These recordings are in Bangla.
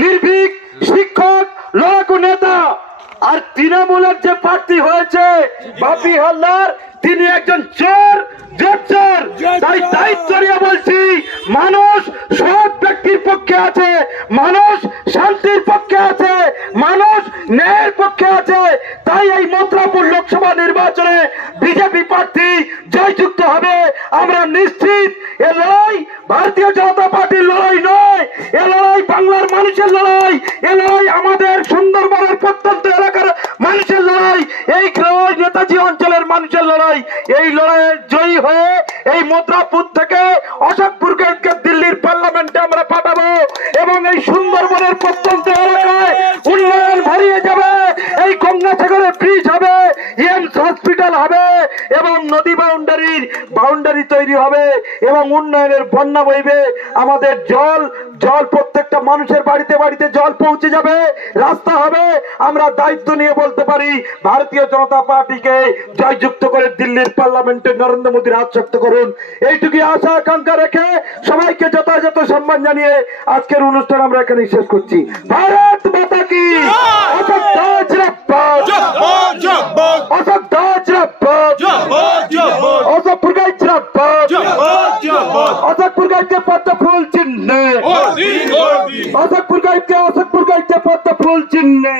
নির্ভীক শিক্ষক লড়াকু নেতা। আর তৃণমূলের যে প্রার্থী হয়েছে বাপি হালদার, তিনি একজন চোর, জোচ্চোর। তাই দায়িত্ব নিয়ে বলছি, মানুষ সৎ ব্যক্তির পক্ষে আছে, মানুষ শান্তির পক্ষে আছে, মানুষ ন্যায়ের পক্ষে আছে। তাই এই মথুরাপুর লোকসভা নির্বাচনে বিজেপি প্রার্থী জয়যুক্ত হবে, আমরা নিশ্চিত। এ লড়াই ভারতীয় জনতা পার্টির লড়াই নয়, এ লড়াই বাংলার মানুষের লড়াই, এ লড়াই আমাদের সুন্দরবনের প্রত্যন্ত এলাকার মানুষের লড়াই, এই লড়াই নেতাজি অঞ্চলের মানুষের লড়াই। এই লড়াইয়ে জয়ী হয়ে এই মথুরাপুর থেকে অশোকপুরকে দিল্লির পার্লামেন্টে আমরা পাঠাবো এবং এই সুন্দরবনের প্রত্যন্ত এলাকায় উন্নয়ন ভরিয়ে যাবে। এই গঙ্গাসাগরে ব্রিজ হবে, এমস হসপিটাল হবে এবং নদী বাউন্ডারি তৈরি হবে এবং উন্নয়নের বন্যা বইবে। আমাদের জল প্রত্যেকটা মানুষের বাড়িতে বাড়িতে জল পৌঁছে যাবে, রাস্তা হবে। আমরা দায়িত্ব নিয়ে বলতে পারি, ভারতীয় জনতা পার্টিকে জয়যুক্ত করে দিল্লির পার্লামেন্টে নরেন্দ্র মোদীর হাত শক্ত করুন। এইটুকু আশা আকাঙ্ক্ষা রেখে সবাইকে যথাযথ সম্মান জানিয়ে আজকের অনুষ্ঠান আমরা এখানে শেষ করছি। ভারত মাতা কি, অশোক দাস জিন্দাবাদ, অশোক দাস জিন্দাবাদ, অশোকপুর গাই জিন্দাবাদ, অশোকপুর গাইকে পদ্ম ফুল চিহ্নে, অশোকপুর গাইকে পদ্ম ফুল চিহ্নে,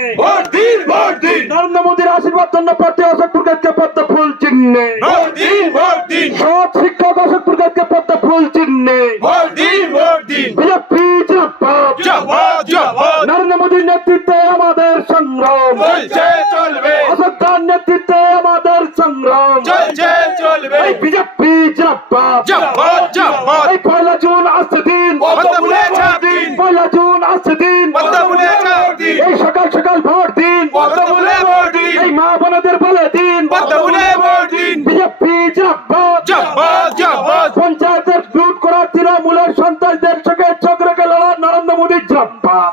নরেন্দ্র মোদীর আশীর্বাদ ধন্য প্রার্থী অশোকপুর গাইকে পদ্ম ফুল চিহ্নে, সব শিক্ষক অশোকপুর গাইকে পদ্ম ফুল চিহ্নে, বিজেপি জিন্দাবাদ, নরেন্দ্র মোদীর নেতৃত্বে আমাদের সংগ্রাম চলবে, অশোক দাস নেতৃত্বে আমাদের সংগ্রাম চলবে, বিজেপি জিন্দাবাদ। এই 1 জুন আসছে দিন, 1 জুন আসছে দিন, এই সকাল সকাল ভোট দিন, এই মা বোনদের বলে দিন, বিজেপি জিন্দাবাদ। পঞ্চায়েতের লুট করা তৃণমূলের সন্ত্রাসদের সঙ্গে চোখ রেখে লড়া নরেন্দ্র মোদী জিন্দাবাদ।